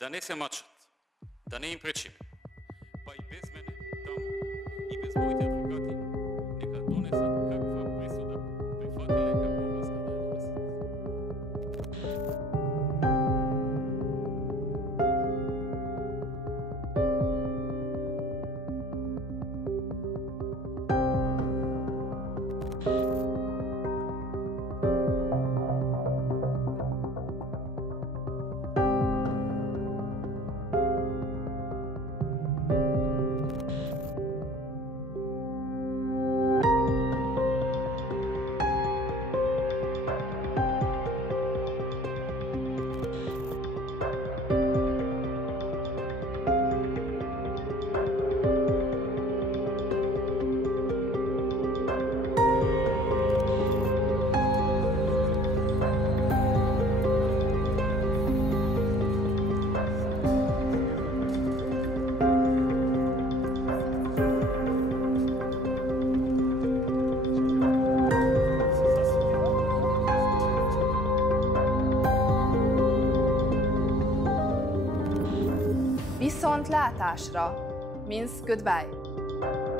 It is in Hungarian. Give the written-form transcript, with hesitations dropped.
da ne se mačat, da ne im prečim, pa i bez mene tamo, i bez mojih advokati, neka donesat kakva presuda, prihvatile kako ovlast da je donesat. Viszontlátásra! Means goodbye.